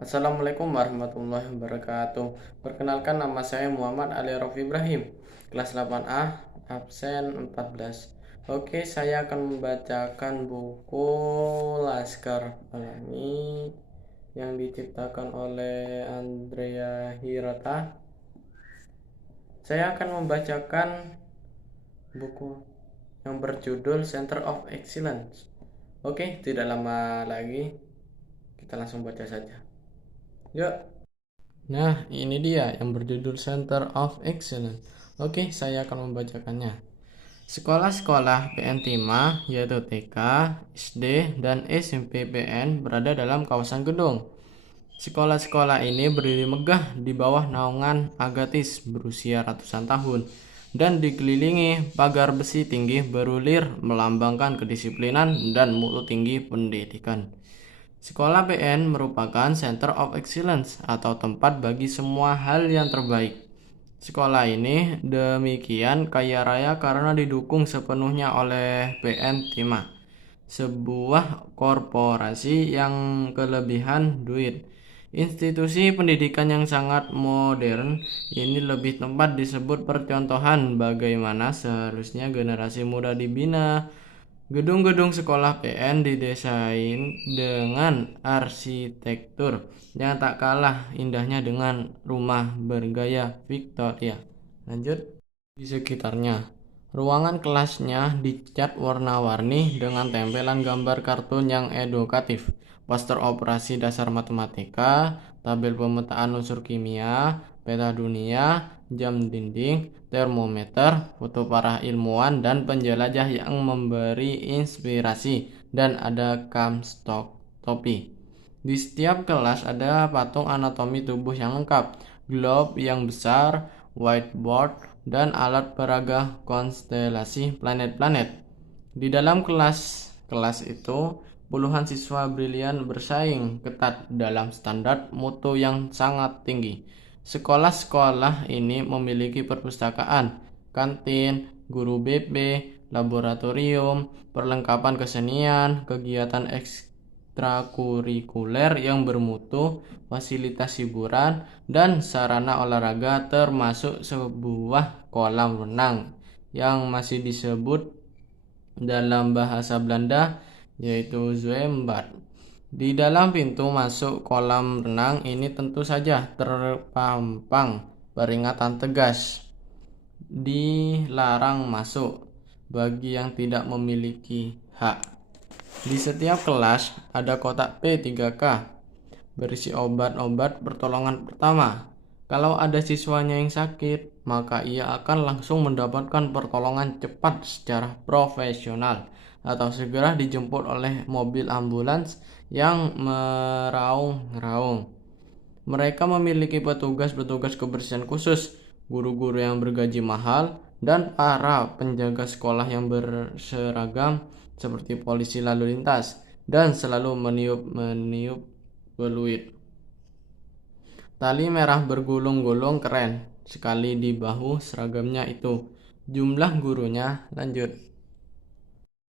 Assalamualaikum warahmatullahi wabarakatuh. Perkenalkan, nama saya Muhammad Ali Rofi Ibrahim, kelas 8A, absen 14. Oke, saya akan membacakan buku Laskar Pelangi yang diciptakan oleh Andrea Hirata. Saya akan membacakan buku yang berjudul Center of Excellence. Oke, tidak lama lagi, kita langsung baca saja. Yuk. Nah, ini dia yang berjudul Center of Excellence. Oke, saya akan membacakannya. Sekolah-sekolah PN Timah, yaitu TK, SD, dan SMP PN berada dalam kawasan gedung. Sekolah-sekolah ini berdiri megah di bawah naungan Agatis berusia ratusan tahun dan dikelilingi pagar besi tinggi berulir melambangkan kedisiplinan dan mutu tinggi pendidikan. Sekolah PN merupakan Center of Excellence atau tempat bagi semua hal yang terbaik. Sekolah ini demikian kaya raya karena didukung sepenuhnya oleh PN Timah, sebuah korporasi yang kelebihan duit. Institusi pendidikan yang sangat modern ini lebih tepat disebut percontohan bagaimana seharusnya generasi muda dibina. Gedung-gedung sekolah PN didesain dengan arsitektur yang tak kalah indahnya dengan rumah bergaya Victoria. Lanjut. Di sekitarnya, ruangan kelasnya dicat warna-warni dengan tempelan gambar kartun yang edukatif, poster operasi dasar matematika, tabel pemetaan unsur kimia, peta dunia, jam dinding, termometer, foto para ilmuwan dan penjelajah yang memberi inspirasi, dan ada kamstok topi. Di setiap kelas ada patung anatomi tubuh yang lengkap, globe yang besar, whiteboard, dan alat peraga konstelasi planet-planet. Di dalam kelas itu, puluhan siswa brilian bersaing ketat dalam standar mutu yang sangat tinggi. Sekolah-sekolah ini memiliki perpustakaan, kantin, guru BP, laboratorium, perlengkapan kesenian, kegiatan ekstrakurikuler yang bermutu, fasilitas hiburan, dan sarana olahraga termasuk sebuah kolam renang yang masih disebut dalam bahasa Belanda yaitu zwembad. Di dalam pintu masuk kolam renang ini tentu saja terpampang peringatan tegas, dilarang masuk bagi yang tidak memiliki hak. Di setiap kelas ada kotak P3K berisi obat-obat pertolongan pertama. Kalau ada siswanya yang sakit, maka ia akan langsung mendapatkan pertolongan cepat secara profesional atau segera dijemput oleh mobil ambulans yang meraung-raung. Mereka memiliki petugas-petugas kebersihan khusus, guru-guru yang bergaji mahal, dan para penjaga sekolah yang berseragam seperti polisi lalu lintas dan selalu meniup peluit. Tali merah bergulung-gulung keren sekali di bahu seragamnya itu. Jumlah gurunya, lanjut.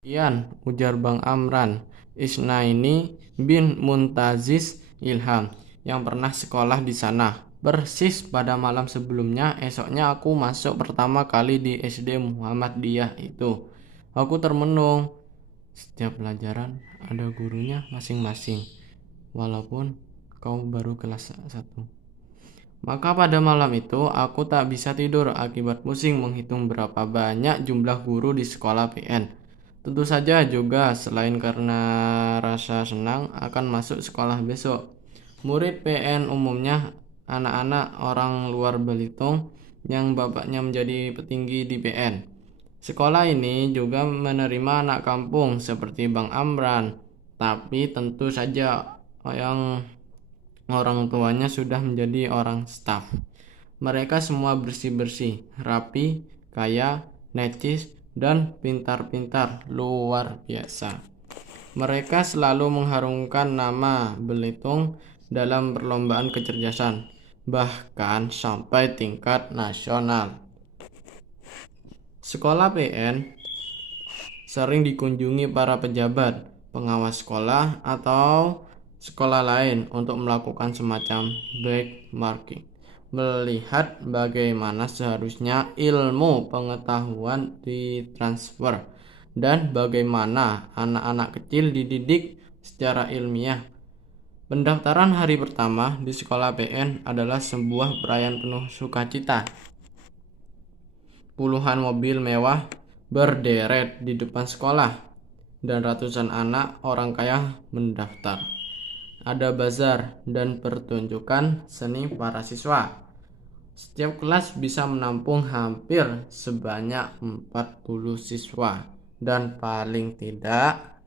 Sekian, ujar Bang Amran Isnaini bin Muntaziz Ilham yang pernah sekolah di sana. Persis pada malam sebelumnya, esoknya aku masuk pertama kali di SD Muhammadiyah itu. Aku termenung. Setiap pelajaran ada gurunya masing-masing, walaupun kau baru kelas 1. Maka pada malam itu aku tak bisa tidur akibat pusing menghitung berapa banyak jumlah guru di sekolah PN. Tentu saja juga selain karena rasa senang akan masuk sekolah besok. Murid PN umumnya anak-anak orang luar Belitung yang bapaknya menjadi petinggi di PN. Sekolah ini juga menerima anak kampung seperti Bang Amran, tapi tentu saja yang orang tuanya sudah menjadi orang staf. Mereka semua bersih-bersih, rapi, kaya, necis, dan pintar-pintar luar biasa. Mereka selalu mengharumkan nama Belitung dalam perlombaan kecerdasan, bahkan sampai tingkat nasional. Sekolah PN sering dikunjungi para pejabat, pengawas sekolah, atau sekolah lain untuk melakukan semacam benchmarking, melihat bagaimana seharusnya ilmu pengetahuan ditransfer dan bagaimana anak-anak kecil dididik secara ilmiah. Pendaftaran hari pertama di sekolah PN adalah sebuah perayaan penuh sukacita. Puluhan mobil mewah berderet di depan sekolah dan ratusan anak orang kaya mendaftar. Ada bazar dan pertunjukan seni para siswa. Setiap kelas bisa menampung hampir sebanyak 40 siswa dan paling tidak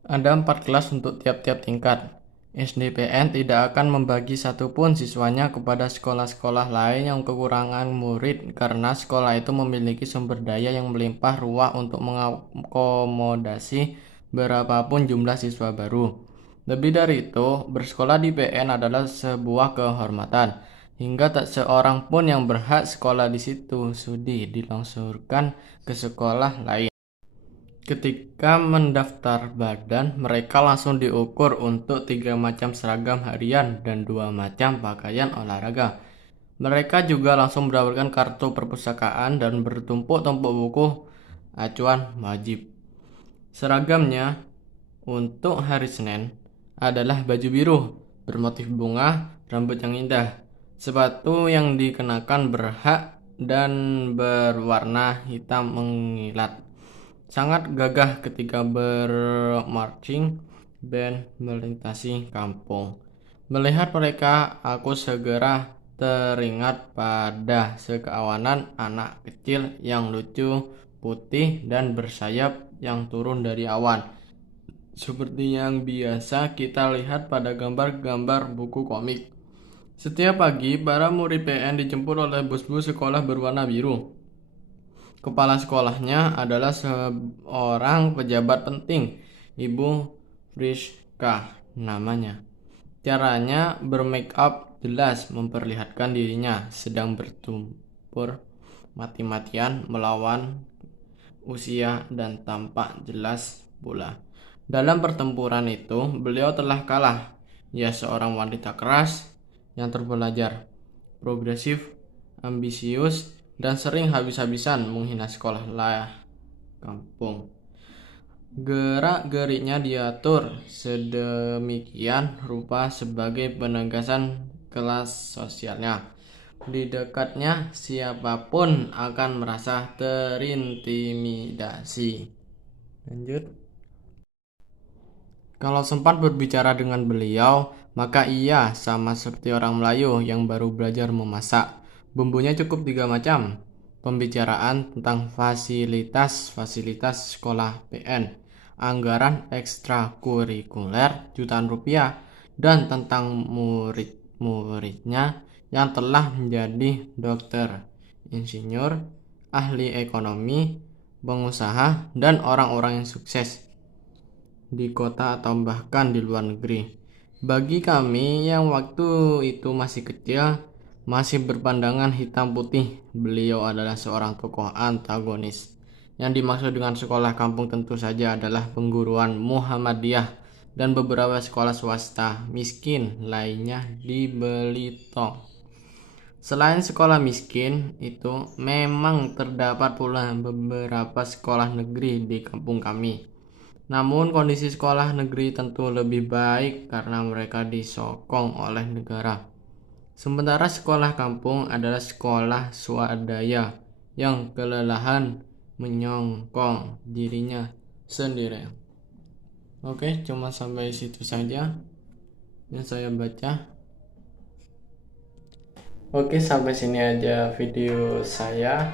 ada 4 kelas untuk tiap-tiap tingkat. SDPN tidak akan membagi satupun siswanya kepada sekolah-sekolah lain yang kekurangan murid karena sekolah itu memiliki sumber daya yang melimpah ruah untuk mengakomodasi berapapun jumlah siswa baru. Lebih dari itu, bersekolah di PN adalah sebuah kehormatan. Hingga tak seorang pun yang berhak sekolah di situ sudi dilongsorkan ke sekolah lain. Ketika mendaftar badan, mereka langsung diukur untuk 3 macam seragam harian dan 2 macam pakaian olahraga. Mereka juga langsung mendapatkan kartu perpustakaan dan bertumpuk-tumpuk buku acuan wajib. Seragamnya untuk hari Senin adalah baju biru bermotif bunga, rambut yang indah, sepatu yang dikenakan berhak dan berwarna hitam mengilat. Sangat gagah ketika bermarching band melintasi kampung. Melihat mereka, aku segera teringat pada sekawanan anak kecil yang lucu, putih, dan bersayap yang turun dari awan. Seperti yang biasa kita lihat pada gambar-gambar buku komik. Setiap pagi, para murid PN dijemput oleh bus-bus sekolah berwarna biru. Kepala sekolahnya adalah seorang pejabat penting, Ibu Friska namanya. Caranya bermake up jelas memperlihatkan dirinya sedang bertempur mati-matian melawan usia dan tampak jelas pula. Dalam pertempuran itu, beliau telah kalah. Ia seorang wanita keras yang terpelajar, progresif, ambisius, dan sering habis-habisan menghina sekolah kampung. Gerak-geriknya diatur sedemikian rupa sebagai penegasan kelas sosialnya. Di dekatnya siapapun akan merasa terintimidasi. Lanjut. Kalau sempat berbicara dengan beliau, maka ia sama seperti orang Melayu yang baru belajar memasak. Bumbunya cukup 3 macam. Pembicaraan tentang fasilitas-fasilitas sekolah PN, anggaran ekstrakurikuler jutaan rupiah, dan tentang murid-muridnya yang telah menjadi dokter, insinyur, ahli ekonomi, pengusaha, dan orang-orang yang sukses di kota atau bahkan di luar negeri. Bagi kami yang waktu itu masih kecil, masih berpandangan hitam putih, beliau adalah seorang tokoh antagonis. Yang dimaksud dengan sekolah kampung tentu saja adalah pengguruan Muhammadiyah dan beberapa sekolah swasta miskin lainnya di Belitung. Selain sekolah miskin itu, memang terdapat pula beberapa sekolah negeri di kampung kami. Namun kondisi sekolah negeri tentu lebih baik karena mereka disokong oleh negara. Sementara sekolah kampung adalah sekolah swadaya yang kelelahan menyokong dirinya sendiri. Oke, cuma sampai situ saja yang saya baca. Oke, sampai sini aja video saya.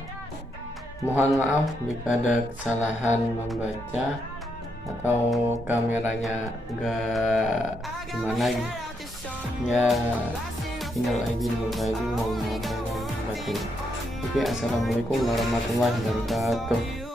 Mohon maaf jika ada kesalahan membaca atau kameranya enggak gimana gitu. Ya, tinggal lagi mau ngapain. Oke, assalamualaikum warahmatullahi wabarakatuh.